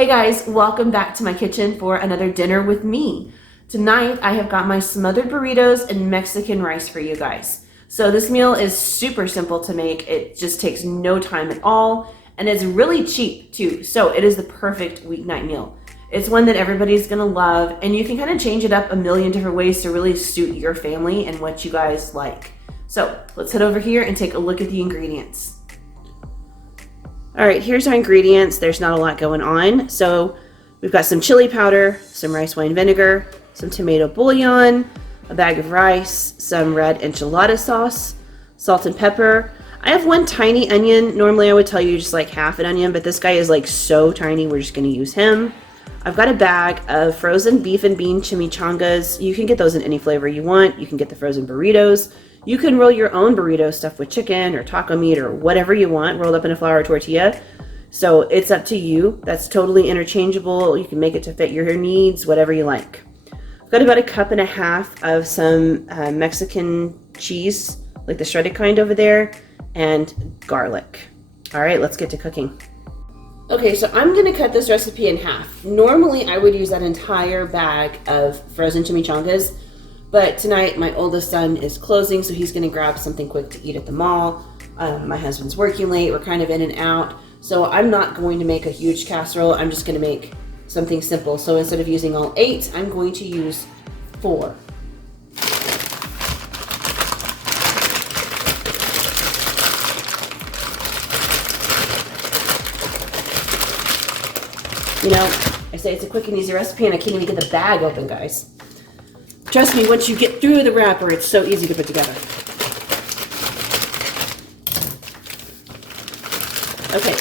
Hey guys, welcome back to my kitchen for another dinner with me. Tonight I have got my smothered burritos and Mexican rice for you guys. So this meal is super simple to make. It just takes no time at all and it's really cheap too. So it is the perfect weeknight meal. It's one that everybody's gonna love and you can kind of change it up a million different ways to really suit your family and what you guys like. So let's head over here and take a look at the ingredients. All right, here's our ingredients. There's not a lot going on. So we've got some chili powder, some rice wine vinegar, some tomato bouillon, a bag of rice, some red enchilada sauce, salt and pepper. I have one tiny onion. Normally I would tell you just like half an onion, but this guy is like so tiny, we're just gonna use him. I've got a bag of frozen beef and bean chimichangas. You can get those in any flavor you want. You can get the frozen burritos. You can roll your own burrito stuffed with chicken or taco meat or whatever you want, rolled up in a flour tortilla. So it's up to you. That's totally interchangeable. You can make it to fit your needs, whatever you like. I've got about a cup and a half of some Mexican cheese, like the shredded kind over there, and garlic. All right, let's get to cooking. Okay, so I'm gonna cut this recipe in half. Normally I would use that entire bag of frozen chimichangas, but tonight my oldest son is closing, so he's gonna grab something quick to eat at the mall. My husband's working late, we're kind of in and out, so I'm not going to make a huge casserole, I'm just gonna make something simple. So instead of using all 8, I'm going to use 4. You know, I say it's a quick and easy recipe and I can't even get the bag open, guys. Trust me, once you get through the wrapper, it's so easy to put together. Okay,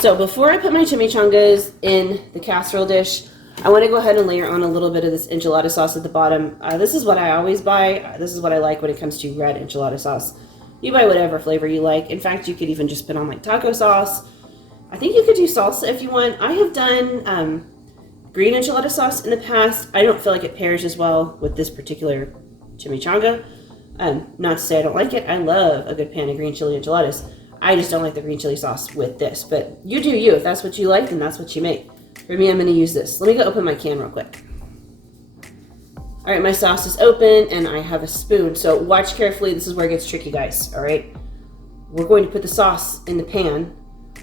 so before I put my chimichangas in the casserole dish, I want to go ahead and layer on a little bit of this enchilada sauce at the bottom. This is what I always buy. This is what I like when it comes to red enchilada sauce. You buy whatever flavor you like. In fact, you could even just put on like taco sauce. I think you could do salsa if you want. I have done green enchilada sauce in the past. I don't feel like it pairs as well with this particular chimichanga. Not to say I don't like it. I love a good pan of green chili enchiladas. I just don't like the green chili sauce with this. But you do you. If that's what you like, then that's what you make. For me, I'm going to use this. Let me go open my can real quick. All right, my sauce is open and I have a spoon. So watch carefully. This is where it gets tricky, guys. All right. We're going to put the sauce in the pan.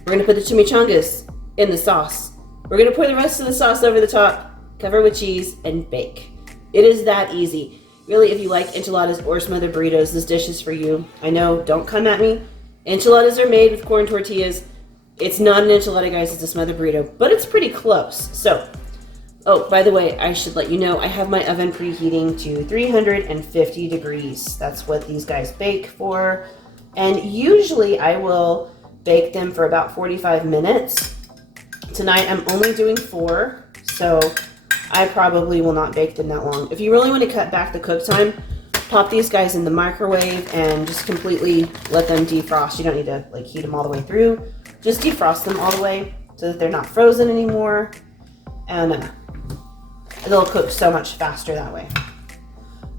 We're going to put the chimichangas in the sauce. We're going to pour the rest of the sauce over the top, cover with cheese, and bake. It is that easy. Really, if you like enchiladas or smothered burritos, this dish is for you. I know, don't come at me. Enchiladas are made with corn tortillas. It's not an enchilada, guys. It's a smothered burrito, but it's pretty close. So, oh, by the way, I should let you know, I have my oven preheating to 350 degrees. That's what these guys bake for. And usually I will bake them for about 45 minutes. Tonight I'm only doing 4, so I probably will not bake them that long. If you really want to cut back the cook time, pop these guys in the microwave and just completely let them defrost. You don't need to like heat them all the way through. Just defrost them all the way so that they're not frozen anymore, and they'll cook so much faster that way.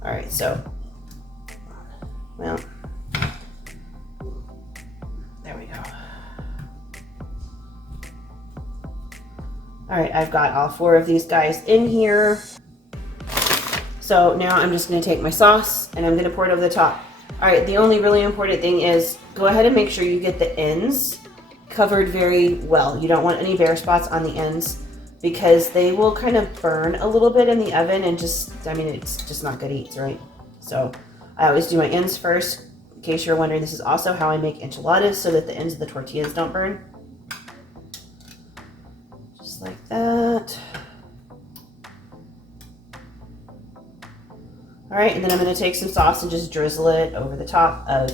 All right, so, well, there we go. All right, I've got all 4 of these guys in here. So now I'm just gonna take my sauce and I'm gonna pour it over the top. All right, the only really important thing is go ahead and make sure you get the ends covered very well. You don't want any bare spots on the ends because they will kind of burn a little bit in the oven and just, I mean, it's just not good eats, right? So I always do my ends first. In case you're wondering, this is also how I make enchiladas so that the ends of the tortillas don't burn. Just like that. All right, and then I'm gonna take some sauce and just drizzle it over the top of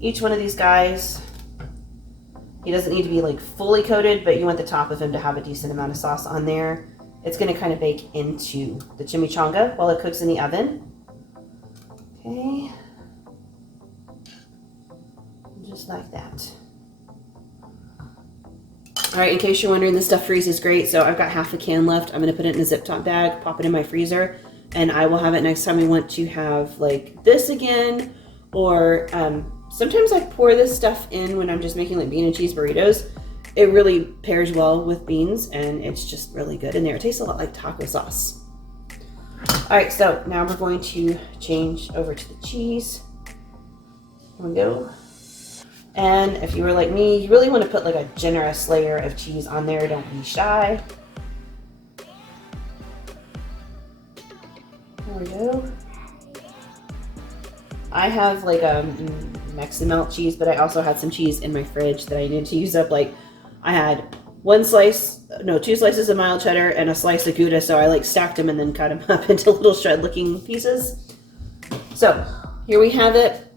each one of these guys. He doesn't need to be like fully coated, but you want the top of him to have a decent amount of sauce on there. It's gonna kind of bake into the chimichanga while it cooks in the oven. Okay, just like that. All right, in case you're wondering, this stuff freezes great. So I've got half a can left. I'm gonna put it in a zip top bag, pop it in my freezer, and I will have it next time we want to have like this again, or sometimes I pour this stuff in when I'm just making like bean and cheese burritos, It really pairs well with beans, and it's just really good in there. It tastes a lot like taco sauce. All right, so now we're going to change over to the cheese. Here we go. And if you were like me, you really want to put like a generous layer of cheese on there. Don't be shy. There we go. I have like a Mexican melt cheese, but I also had some cheese in my fridge that I needed to use up. Like I had two slices of mild cheddar and a slice of Gouda, so I like stacked them and then cut them up into little shred looking pieces. So here we have it.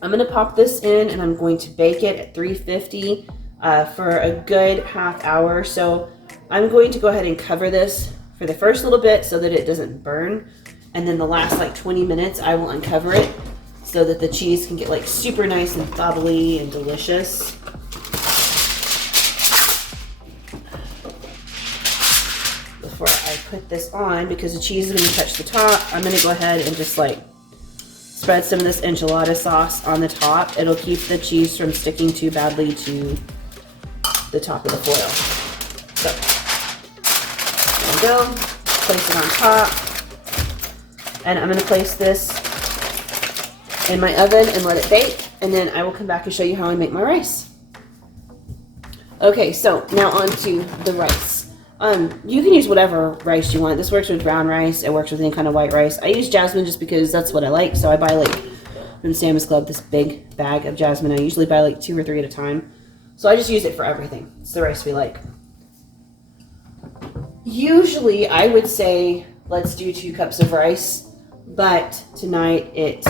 I'm gonna pop this in and I'm going to bake it at 350 for a good half hour. So I'm going to go ahead and cover this for the first little bit so that it doesn't burn. And then the last like 20 minutes, I will uncover it so that the cheese can get like super nice and bubbly and delicious. Before I put this on, because the cheese is gonna touch the top, I'm gonna go ahead and just like spread some of this enchilada sauce on the top. It'll keep the cheese from sticking too badly to the top of the foil. So, there we go. Place it on top. And I'm gonna place this in my oven and let it bake. And then I will come back and show you how I make my rice. Okay, so now on to the rice. You can use whatever rice you want. This works with brown rice. It works with any kind of white rice. I use jasmine just because that's what I like. So I buy like from Sam's Club this big bag of jasmine. I usually buy like 2 or 3 at a time. So I just use it for everything. It's the rice we like. Usually I would say let's do 2 cups of rice. But tonight it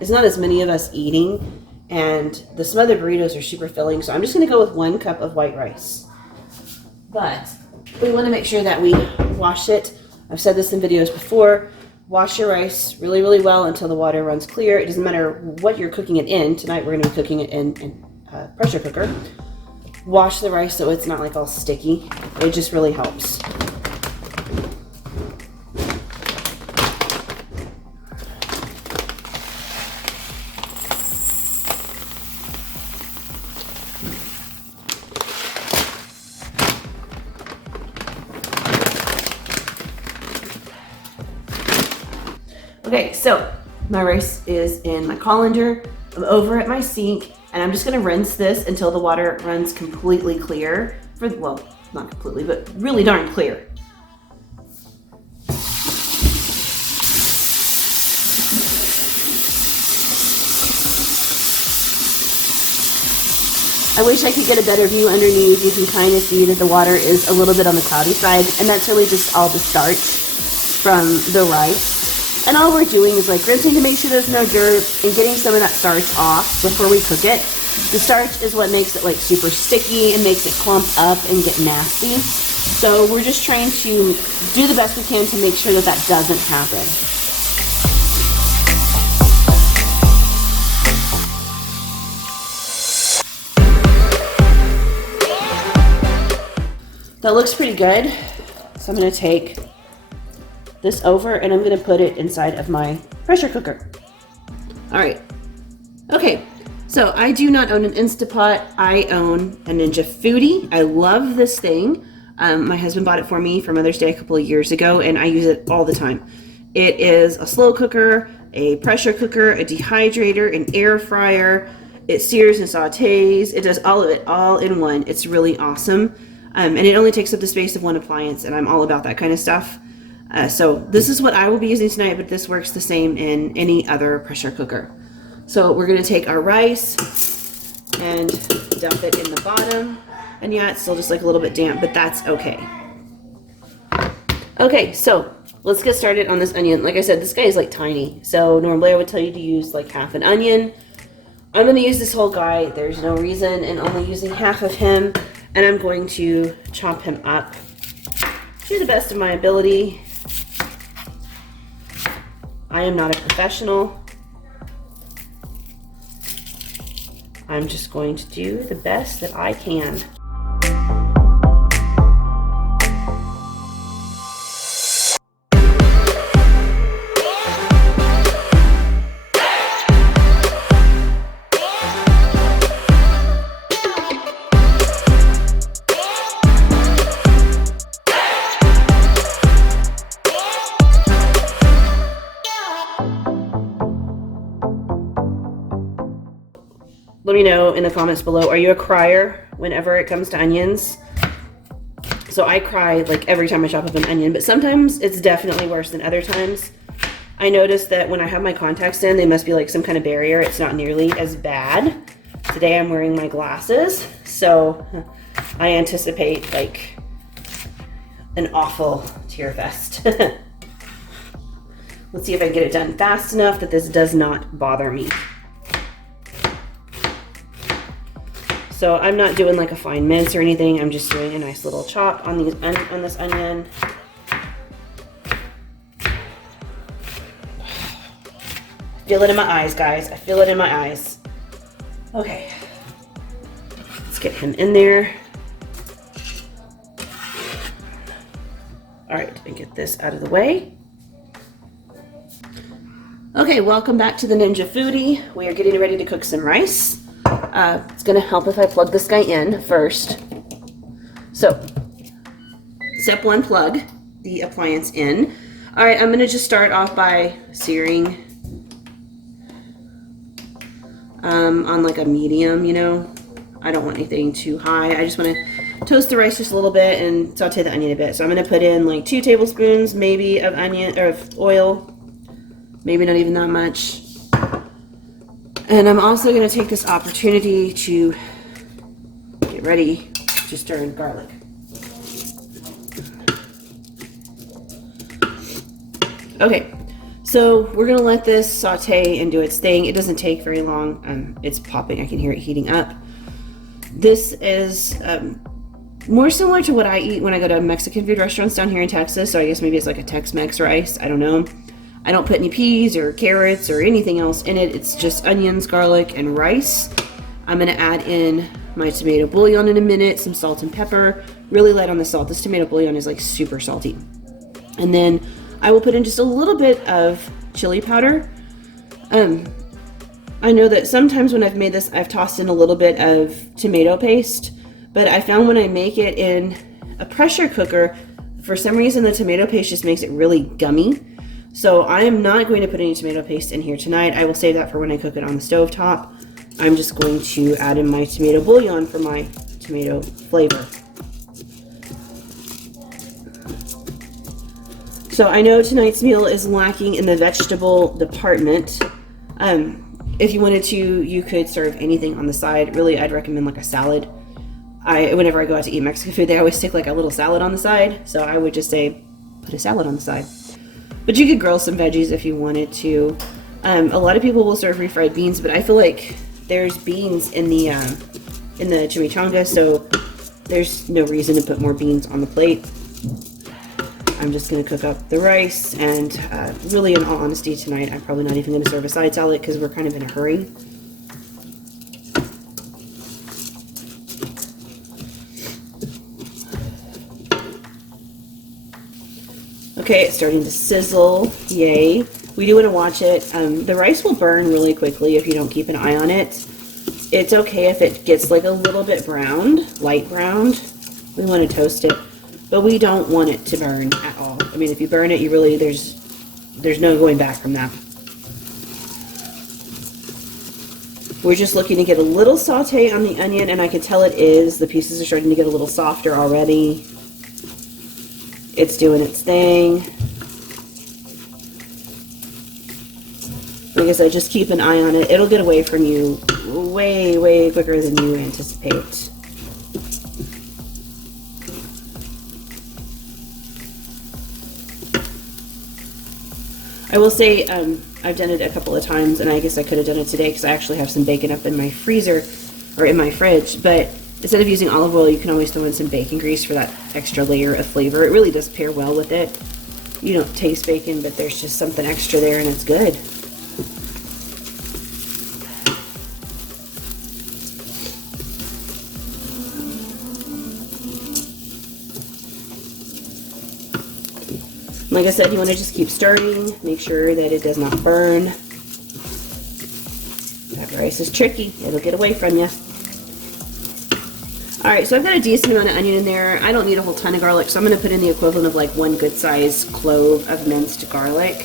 is not as many of us eating. And the smothered burritos are super filling. So I'm just going to go with 1 cup of white rice. But we want to make sure that we wash it. I've said this in videos before. Wash your rice really, really well until the water runs clear. It doesn't matter what you're cooking it in. Tonight we're going to be cooking it in a pressure cooker. Wash the rice so it's not like all sticky. It just really helps. Okay, so my rice is in my colander. I'm over at my sink, and I'm just gonna rinse this until the water runs completely clear. Well, not completely, but really darn clear. I wish I could get a better view underneath. You can kind of see that the water is a little bit on the cloudy side, and that's really just all the starch from the rice. And all we're doing is like rinsing to make sure there's no dirt and getting some of that starch off before we cook it. The starch is what makes it like super sticky and makes it clump up and get nasty. So we're just trying to do the best we can to make sure that that doesn't happen. That looks pretty good. So I'm going to take this over and I'm going to put it inside of my pressure cooker. All right. Okay. So I do not own an Instapot. I own a Ninja Foodie. I love this thing. My husband bought it for me for Mother's Day a couple of years ago, and I use it all the time. It is a slow cooker, a pressure cooker, a dehydrator, an air fryer. It sears and sautés. It does all of it all in one. It's really awesome. And it only takes up the space of one appliance, and I'm all about that kind of stuff. So this is what I will be using tonight, but this works the same in any other pressure cooker. So we're going to take our rice and dump it in the bottom. And yeah, it's still just like a little bit damp, but that's okay. Okay, so let's get started on this onion. Like I said, this guy is like tiny. So normally I would tell you to use like half an onion. I'm going to use this whole guy. There's no reason in only using half of him. And I'm going to chop him up to the best of my ability. I am not a professional. I'm just going to do the best that I can. let me know in the comments below, are you a crier whenever it comes to onions? So I cry like every time I chop up an onion, but sometimes it's definitely worse than other times. I noticed that when I have my contacts in, they must be like some kind of barrier. It's not nearly as bad. Today I'm wearing my glasses, so I anticipate like an awful tear fest. Let's see if I can get it done fast enough that this does not bother me. So I'm not doing like a fine mince or anything. I'm just doing a nice little chop on this onion. Feel it in my eyes, guys. I feel it in my eyes. Okay. Let's get him in there. All right, and get this out of the way. Okay, welcome back to the Ninja Foodie. We are getting ready to cook some rice. It's gonna help if I plug this guy in first. So, step 1, plug the appliance in. All right, I'm gonna just start off by searing on like a medium, you know. I don't want anything too high. I just wanna toast the rice just a little bit and saute the onion a bit. So I'm gonna put in like 2 tablespoons maybe of onion or of oil, maybe not even that much. And I'm also gonna take this opportunity to get ready to stir in garlic. Okay, so we're gonna let this saute and do its thing. It doesn't take very long. It's popping, I can hear it heating up. This is more similar to what I eat when I go to Mexican food restaurants down here in Texas. So I guess maybe it's like a Tex-Mex rice, I don't know. I don't put any peas or carrots or anything else in it. It's just onions, garlic, and rice. I'm gonna add in my tomato bouillon in a minute, some salt and pepper. Really light on the salt. This tomato bouillon is like super salty. And then I will put in just a little bit of chili powder. I know that sometimes when I've made this, I've tossed in a little bit of tomato paste, but I found when I make it in a pressure cooker, for some reason the tomato paste just makes it really gummy. So I am not going to put any tomato paste in here tonight. I will save that for when I cook it on the stove top. I'm just going to add in my tomato bouillon for my tomato flavor. So I know tonight's meal is lacking in the vegetable department. If you wanted to, you could serve anything on the side. Really, I'd recommend like a salad. Whenever I go out to eat Mexican food, they always stick like a little salad on the side. So I would just say, put a salad on the side. But you could grill some veggies if you wanted to. A lot of people will serve refried beans, but I feel like there's beans in the chimichanga, so there's no reason to put more beans on the plate. I'm just gonna cook up the rice, and really, in all honesty, tonight I'm probably not even gonna serve a side salad because we're kind of in a hurry. Okay, it's starting to sizzle. Yay. We do want to watch it. The rice will burn really quickly if you don't keep an eye on it. It's okay if it gets like a little bit browned, light browned. We want to toast it, but we don't want it to burn at all. I mean, if you burn it, you really, there's no going back from that. We're just looking to get a little saute on the onion, and I can tell it is. The pieces are starting to get a little softer already. It's doing its thing. Like I said, just keep an eye on it. It'll get away from you way, way quicker than you anticipate. I will say I've done it a couple of times, and I guess I could have done it today because I actually have some bacon up in my freezer or in my fridge, but instead of using olive oil, you can always throw in some bacon grease for that extra layer of flavor. It really does pair well with it. You don't taste bacon, but there's just something extra there, and it's good. Like I said, you want to just keep stirring, make sure that it does not burn. That rice is tricky. It'll get away from you. Alright, so I've got a decent amount of onion in there. I don't need a whole ton of garlic, so I'm going to put in the equivalent of like 1 good sized clove of minced garlic.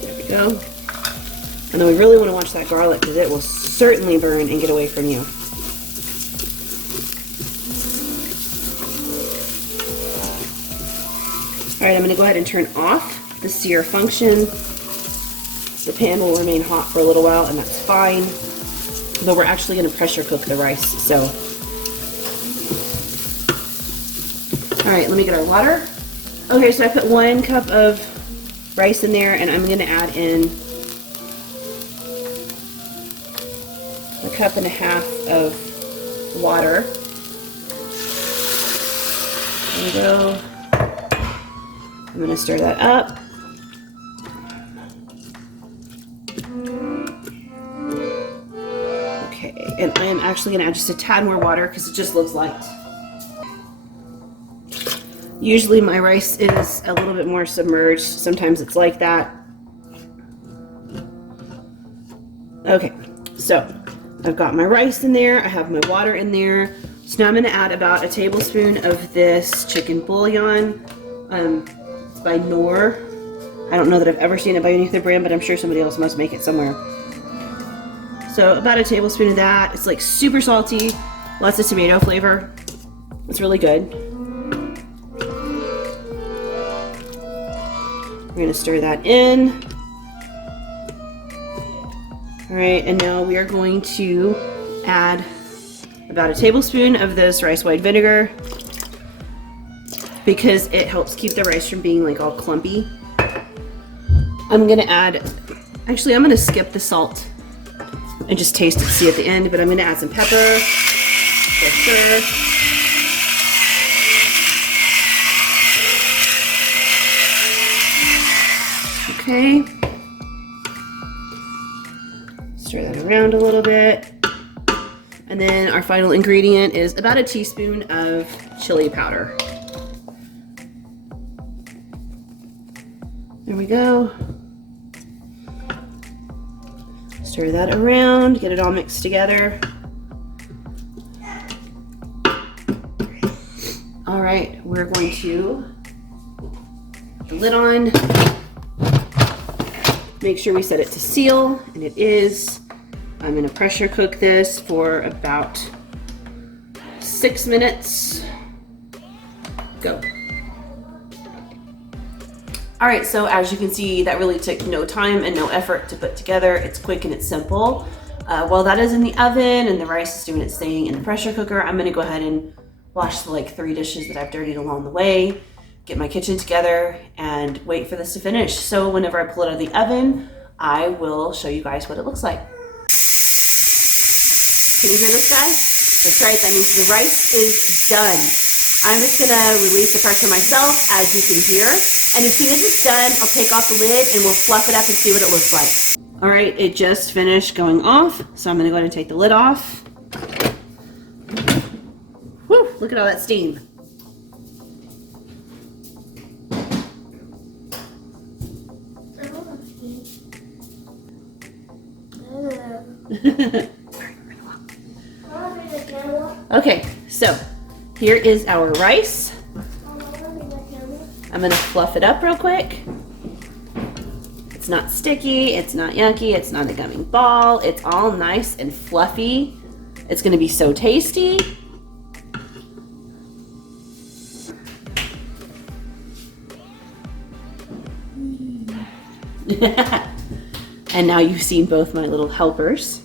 There we go. And then we really want to watch that garlic because it will certainly burn and get away from you. All right, I'm going to go ahead and turn off the sear function. The pan will remain hot for a little while, and that's fine. But we're actually going to pressure cook the rice, so. All right, let me get our water. Okay, so I put 1 cup of rice in there, and I'm going to add in 1.5 cups of water. There we go. I'm going to stir that up. Okay, and I am actually going to add just a tad more water because it just looks light. Usually my rice is a little bit more submerged. Sometimes it's like that. Okay, so I've got my rice in there. I have my water in there. So now I'm going to add about a tablespoon of this chicken bouillon. It's by Knorr. I don't know that I've ever seen it by any other brand, but I'm sure somebody else must make it somewhere. So about a tablespoon of that. It's like super salty, lots of tomato flavor. It's really good. We're going to stir that in. All right, and now we are going to add about a tablespoon of this rice white vinegar because it helps keep the rice from being like all clumpy. I'm going to add, actually I'm going to skip the salt and just taste it, see at the end, but I'm going to add some pepper for sure. Okay, stir that around a little bit. And then our final ingredient is about a teaspoon of chili powder. There we go. Stir that around, get it all mixed together. All right, we're going to put the lid on. Make sure we set it to seal, and it is. I'm going to pressure cook this for about 6 minutes. Go. All right, so as you can see, that really took no time and no effort to put together. It's quick and it's simple. While that is in the oven and the rice is doing its thing in the pressure cooker, I'm going to go ahead and wash the 3 dishes that I've dirtied along the way, get my kitchen together, and wait for this to finish. So whenever I pull it out of the oven, I will show you guys what it looks like. Can you hear this, guys? That's right, that means the rice is done. I'm just gonna release the pressure myself, as you can hear. And as soon as it's done, I'll take off the lid and we'll fluff it up and see what it looks like. All right, it just finished going off. So I'm gonna go ahead and take the lid off. Woo, look at all that steam. Okay, so here is our rice. I'm gonna fluff it up real quick. It's not sticky, it's not yucky, it's not a gummy ball. It's all nice and fluffy. It's gonna be so tasty. And now you've seen both my little helpers.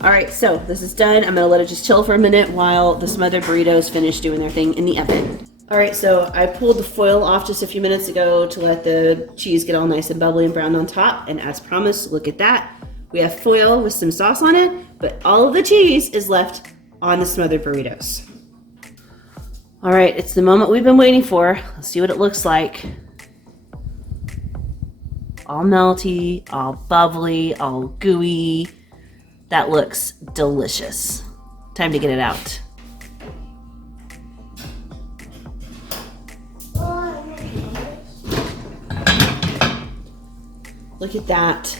All right, so this is done. I'm gonna let it just chill for a minute while the smothered burritos finish doing their thing in the oven. All right, so I pulled the foil off just a few minutes ago to let the cheese get all nice and bubbly and brown on top. And as promised, look at that. We have foil with some sauce on it, but all of the cheese is left on the smothered burritos. All right, it's the moment we've been waiting for. Let's see what it looks like. All melty, all bubbly, all gooey. That looks delicious. Time to get it out. Look at that.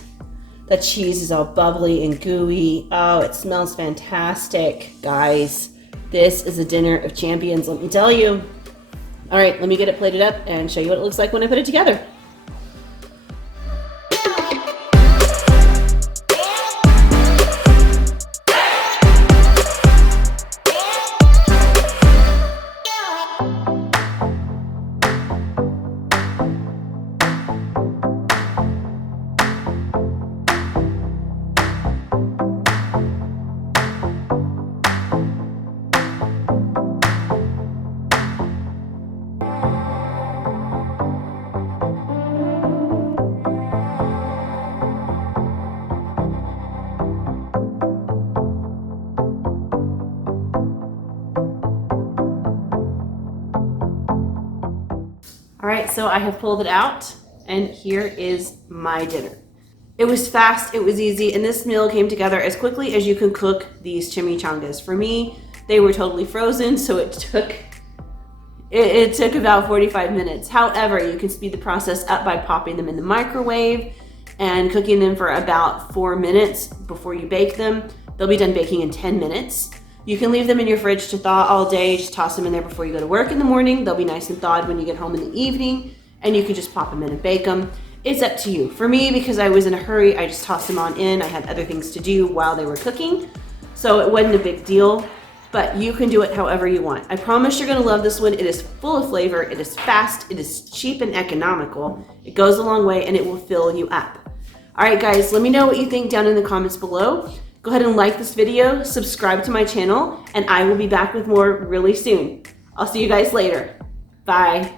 That cheese is all bubbly and gooey. Oh, it smells fantastic, guys. This is a dinner of champions, let me tell you. All right, let me get it plated up and show you what it looks like when I put it together. All right, so I have pulled it out, and here is my dinner. It was fast, it was easy, and this meal came together as quickly as you can cook these chimichangas. For me, they were totally frozen, so it took about 45 minutes. However, you can speed the process up by popping them in the microwave and cooking them for about 4 minutes before you bake them. They'll be done baking in 10 minutes. You can leave them in your fridge to thaw all day. Just toss them in there before you go to work in the morning. They'll be nice and thawed when you get home in the evening, and you can just pop them in and bake them. It's up to you. For me, because I was in a hurry, I just tossed them on in. I had other things to do while they were cooking, so it wasn't a big deal, but you can do it however you want. I promise you're gonna love this one. It is full of flavor, it is fast, it is cheap and economical. It goes a long way, and it will fill you up. All right, guys, let me know what you think down in the comments below. Go ahead and like this video, subscribe to my channel, and I will be back with more really soon. I'll see you guys later. Bye.